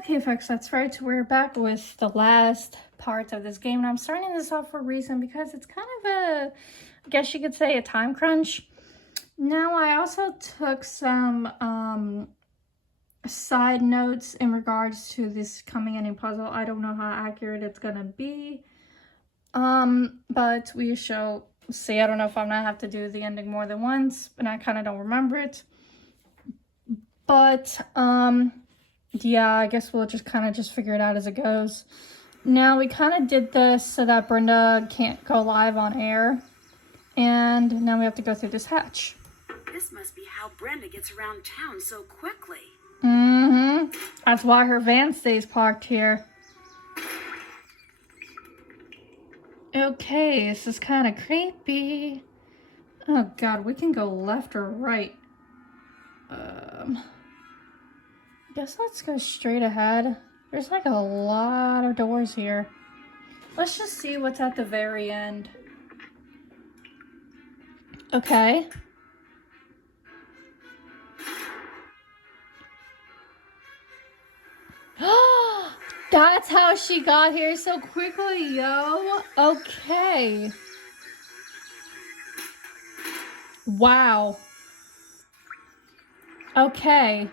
Okay, folks, that's right. So we're back with the last part of this game. And I'm starting this off for a reason because it's kind of a, I guess you could say, a time crunch. Now, I also took some side notes in regards to this coming ending puzzle. I don't know how accurate it's going to be. But we shall see. I don't know if I'm going to have to do the ending more than once, and I kind of don't remember it. But, yeah, I guess we'll just kind of just figure it out as it goes. Now, we kind of did this so that Brenda can't go live on air. And now we have to go through this hatch. This must be how Brenda gets around town so quickly. Mm-hmm. That's why her van stays parked here. Okay, this is kind of creepy. Oh, God, we can go left or right. Guess let's go straight ahead. There's like a lot of doors here. Let's just see what's at the very end. Okay. That's how she got here so quickly, yo. Okay. Wow. Okay.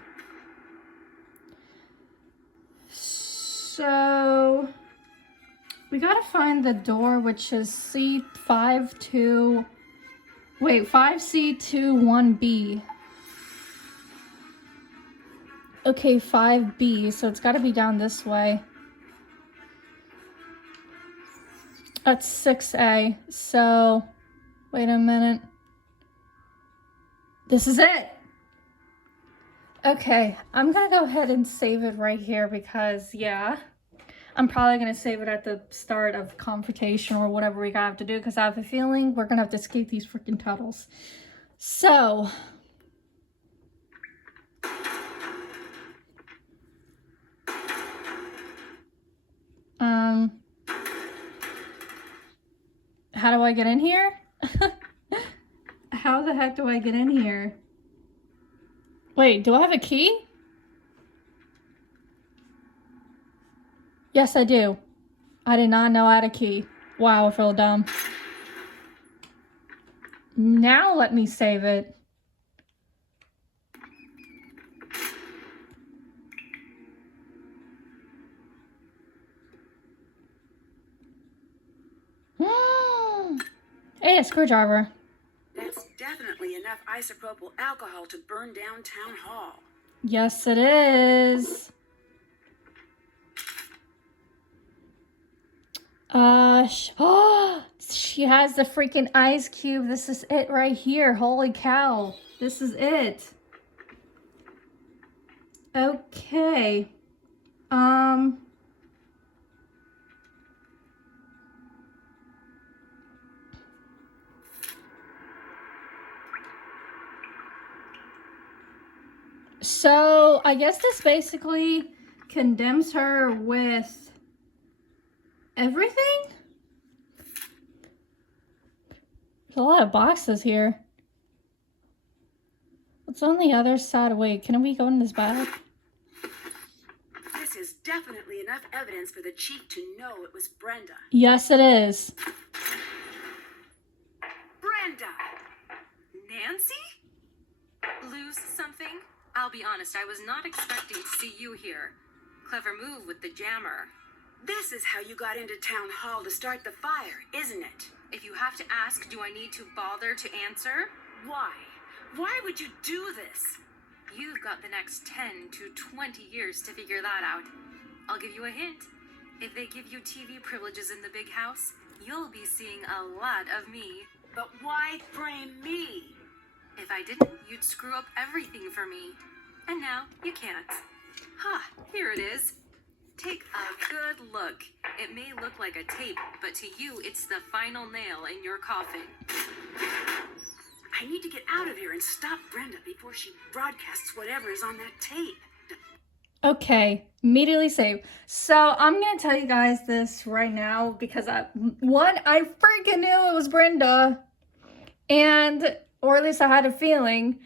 So we gotta find the door, which is C5C21B. Okay, 5B, so it's gotta be down this way. That's 6A, so wait a minute. This is it. Okay, I'm gonna go ahead and save it right here because, yeah, I'm probably gonna save it at the start of confrontation or whatever we have to do because I have a feeling we're gonna have to escape these freaking tunnels. So, how do I get in here? How the heck do I get in here? Wait, do I have a key? Yes, I do. I did not know I had a key. Wow, I feel dumb. Now let me save it. Hey, a screwdriver. That's definitely enough isopropyl alcohol to burn down town hall. Yes, it is. She has the freaking ice cube. This is it right here. Holy cow. This is it. Okay. So, I guess this basically condemns her with everything? There's a lot of boxes here. What's on the other side? Wait, can we go in this bag? This is definitely enough evidence for the chief to know it was Brenda. Yes, it is. Brenda! Nancy? Lose something? I'll be honest, I was not expecting to see you here. Clever move with the jammer. This is how you got into town hall to start the fire, isn't it? If you have to ask, do I need to bother to answer? Why? Why would you do this? You've got the next 10 to 20 years to figure that out. I'll give you a hint. If they give you TV privileges in the big house, you'll be seeing a lot of me. But why frame me? If I didn't, you'd screw up everything for me. And now, you can't. Here it is. Take a good look. It may look like a tape, but to you, it's the final nail in your coffin. I need to get out of here and stop Brenda before she broadcasts whatever is on that tape. Okay, immediately save. So I'm gonna tell you guys this right now because I freaking knew it was Brenda, or at least I had a feeling,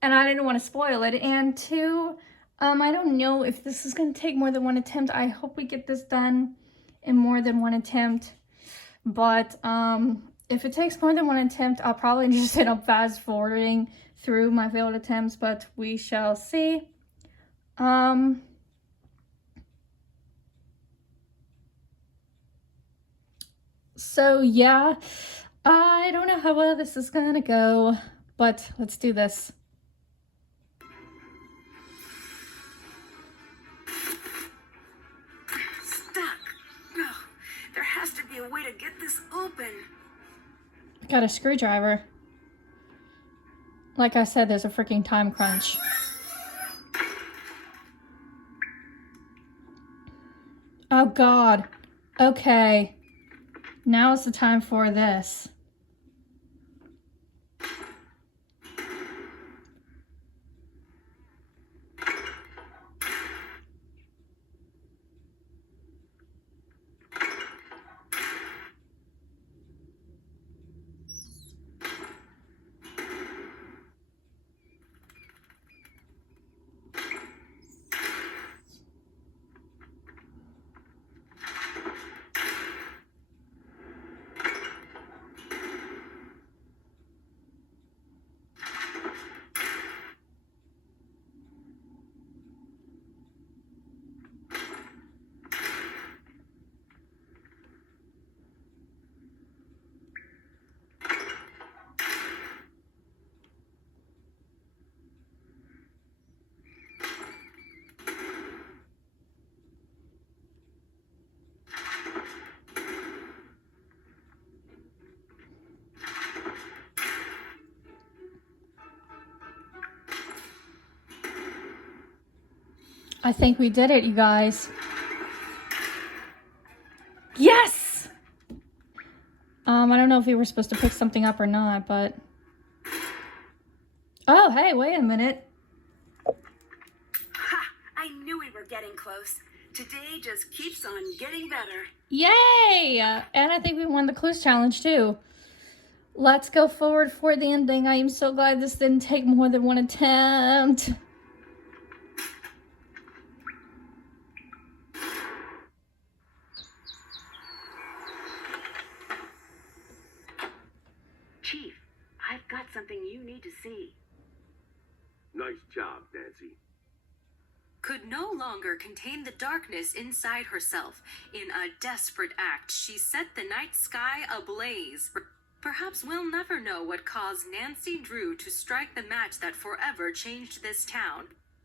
and I didn't want to spoil it. And two, I don't know if this is going to take more than one attempt. I hope we get this done in more than one attempt. But if it takes more than one attempt, I'll probably just end up fast forwarding through my failed attempts, but we shall see. So yeah, I don't know how well this is gonna go, but let's do this. Stuck. No, there has to be a way to get this open. Got a screwdriver. Like I said, there's a freaking time crunch. Oh God. Okay. Now is the time for this. I think we did it, you guys. Yes! I don't know if we were supposed to pick something up or not, but... Oh, hey, wait a minute. Ha! I knew we were getting close. Today just keeps on getting better. Yay! And I think we won the clues challenge, too. Let's go forward for the ending. I am so glad this didn't take more than one attempt. Chief, I've got something you need to see. Nice job, Nancy. Could no longer contain the darkness inside herself. In a desperate act, she set the night sky ablaze. Perhaps we'll never know what caused Nancy Drew to strike the match that forever changed this town.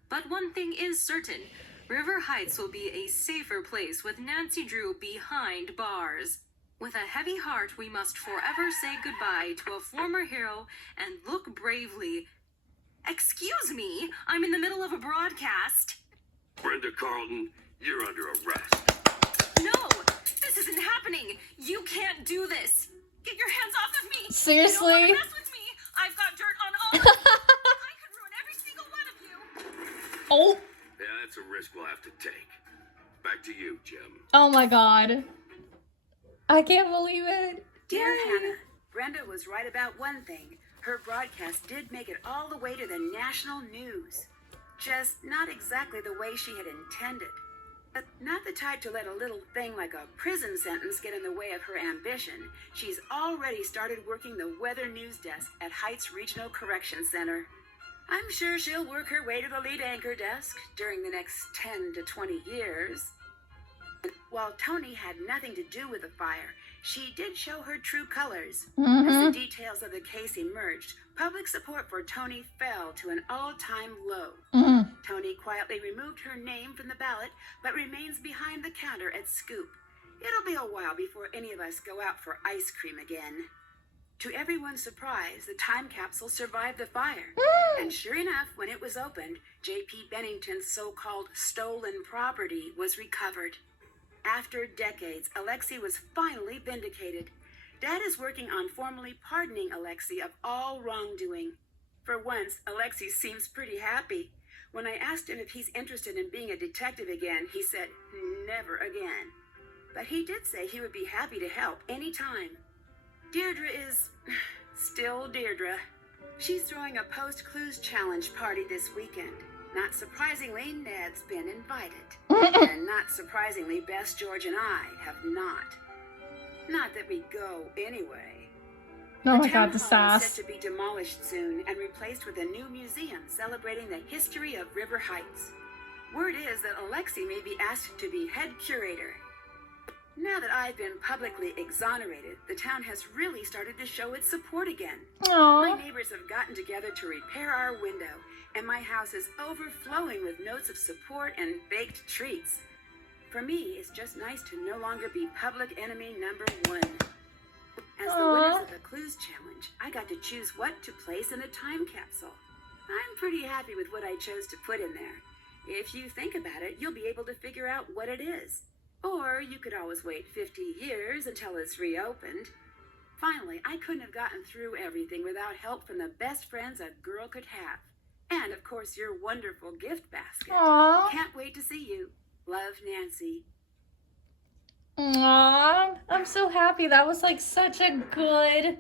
But one thing is certain. River Heights will be a safer place with Nancy Drew behind bars. With a heavy heart, we must forever say goodbye to a former hero and look bravely. Excuse me, I'm in the middle of a broadcast. Brenda Carlton, you're under arrest. No, this isn't happening. You can't do this. Get your hands off of me. Seriously? You don't want to mess with me. I've got dirt on all of you. I could ruin every single one of you. Oh. Yeah, that's a risk we'll have to take. Back to you, Jim. Oh my God. I can't believe it. Dear Yay. Hannah, Brenda was right about one thing. Her broadcast did make it all the way to the national news. Just not exactly the way she had intended. But not the type to let a little thing like a prison sentence get in the way of her ambition. She's already started working the weather news desk at Heights Regional Correction Center. I'm sure she'll work her way to the lead anchor desk during the next 10 to 20 years. While Toni had nothing to do with the fire, she did show her true colors. As the details of the case emerged, public support for Toni fell to an all-time low. Toni quietly removed her name from the ballot, but remains behind the counter at Scoop. It'll be a while before any of us go out for ice cream again. To everyone's surprise, the time capsule survived the fire. And sure enough, when it was opened, J.P. Bennington's so-called stolen property was recovered. After decades, Alexei was finally vindicated. Dad is working on formally pardoning Alexei of all wrongdoing. For once, Alexei seems pretty happy. When I asked him if he's interested in being a detective again, he said, never again. But he did say he would be happy to help anytime. Deirdre is still Deirdre. She's throwing a post-clues challenge party this weekend. Not surprisingly, Ned's been invited. And not surprisingly, Bess, George, and I have not. Not that we go anyway. Oh my god, the town hall is sass. set to be demolished soon and replaced with a new museum celebrating the history of River Heights. Word is that Alexi may be asked to be head curator. Now that I've been publicly exonerated, the town has really started to show its support again. My Aww. neighbors have gotten together to repair our window, and my house is overflowing with notes of support and baked treats. For me, it's just nice to no longer be public enemy number one. As the winners of the Clues Challenge, I got to choose what to place in the time capsule. I'm pretty happy with what I chose to put in there. If you think about it, you'll be able to figure out what it is. Or you could always wait 50 years until it's reopened. Finally, I couldn't have gotten through everything without help from the best friends a girl could have. And, of course, your wonderful gift basket. Aww. Can't wait to see you. Love, Nancy. Aww. I'm so happy. That was like such a good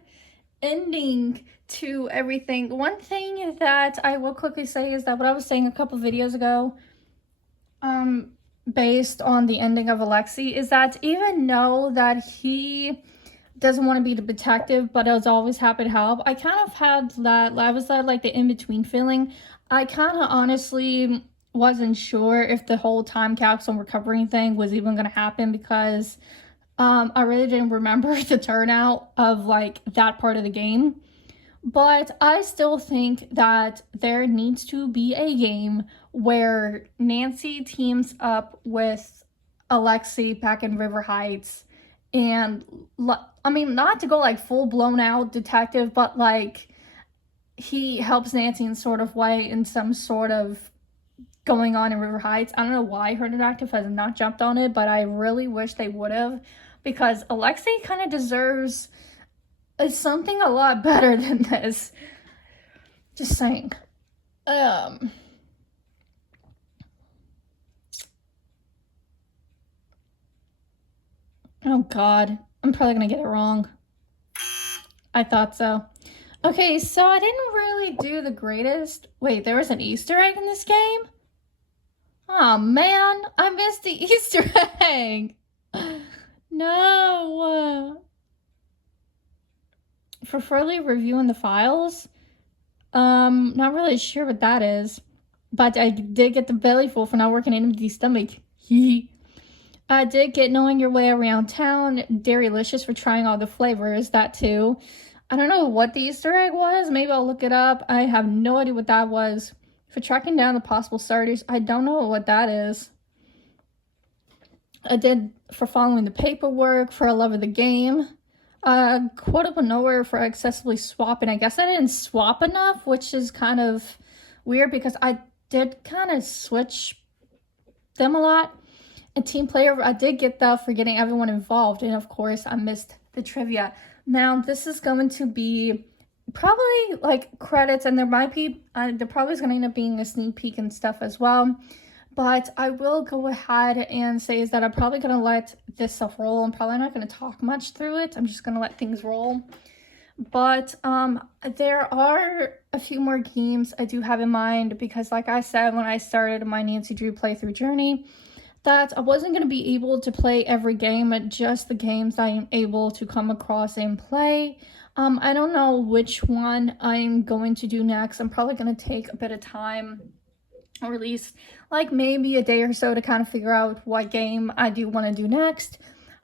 ending to everything. One thing that I will quickly say is that what I was saying a couple videos ago, based on the ending of Alexi, is that even though that he doesn't want to be the detective, but is always happy to help, I kind of had that, I was like the in-between feeling. I kind of honestly wasn't sure if the whole time capsule recovery thing was even going to happen, because I really didn't remember the turnout of like that part of the game. But I still think that there needs to be a game where Nancy teams up with Alexi back in River Heights, and I mean, not to go like full blown out detective, but like he helps Nancy in sort of way in some sort of going on in River Heights. I don't know why her detective has not jumped on it, but I really wish they would have, because Alexi kind of deserves something a lot better than this. Just saying. Oh god, I'm probably gonna get it wrong. I thought so. Okay, so I didn't really do the greatest. Wait, there was an Easter egg in this game? Oh man, I missed the Easter egg. No. For further reviewing the files, not really sure what that is, but I did get the belly full for not working an empty stomach. I did get knowing your way around town, Dairylicious for trying all the flavors, that too. I don't know what the Easter egg was, maybe I'll look it up. I have no idea what that was. For tracking down the possible starters, I don't know what that is. I did for following the paperwork, for a love of the game. Quote up nowhere for excessively swapping. I guess I didn't swap enough, which is kind of weird because I did kind of switch them a lot. And team player, I did get the for getting everyone involved. And of course, I missed the trivia. Now, this is going to be probably like credits, and there might be, there probably is going to end up being a sneak peek and stuff as well. But I will go ahead and say is that I'm probably going to let this stuff roll. I'm probably not going to talk much through it. I'm just going to let things roll. But there are a few more games I do have in mind, because like I said when I started my Nancy Drew playthrough journey, that I wasn't going to be able to play every game, but just the games I am able to come across and play. I don't know which one I'm going to do next. I'm probably going to take a bit of time, or at least like maybe a day or so, to kind of figure out what game I do want to do next.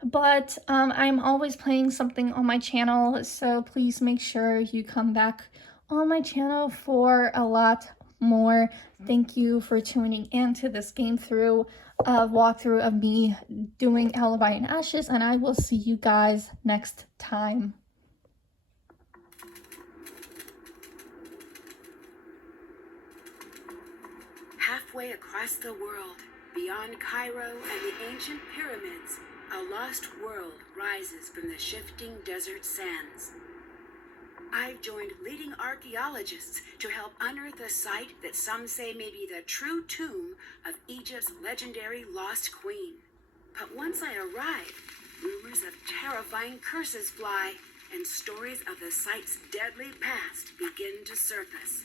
But I'm always playing something on my channel, so please make sure you come back on my channel for a lot more. Thank you for tuning into this game through walkthrough of me doing Alibi and Ashes, and I will see you guys next time. Halfway across the world, beyond Cairo and the ancient pyramids, a lost world rises from the shifting desert sands. I've joined leading archaeologists to help unearth a site that some say may be the true tomb of Egypt's legendary lost queen. But once I arrive, rumors of terrifying curses fly, and stories of the site's deadly past begin to surface.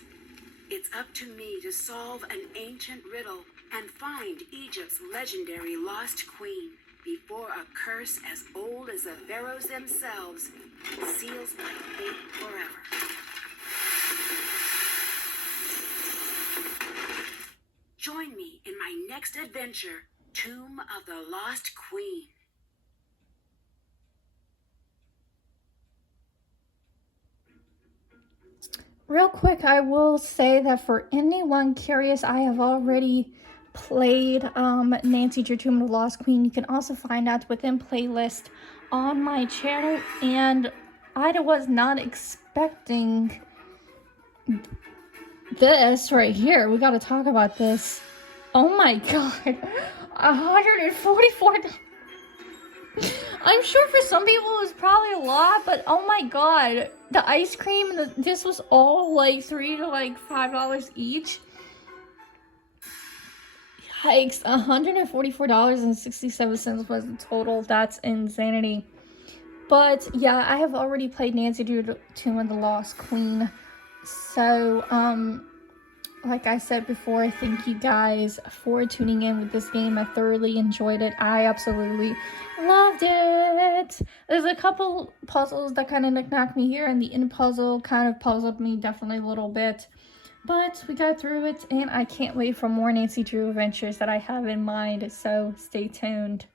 It's up to me to solve an ancient riddle and find Egypt's legendary lost queen before a curse as old as the pharaohs themselves seals my fate forever. Join me in my next adventure, Tomb of the Lost Queen. Real quick, I will say that for anyone curious, I have already played Nancy Drew Tomb of the Lost Queen. You can also find that within playlist on my channel, and I was not expecting this right here. We got to talk about this. Oh my god, $144. I'm sure for some people it was probably a lot, but oh my god, the ice cream and this was all like $3 to like $5 each. Yikes, $144.67 was the total. That's insanity. But yeah, I have already played Nancy Drew Tomb of the Lost Queen. So, like I said before, thank you guys for tuning in with this game. I thoroughly enjoyed it. I absolutely loved it. There's a couple puzzles that kind of knick-knacked me here, and the end puzzle kind of puzzled me definitely a little bit. But we got through it, and I can't wait for more Nancy Drew adventures that I have in mind, so stay tuned.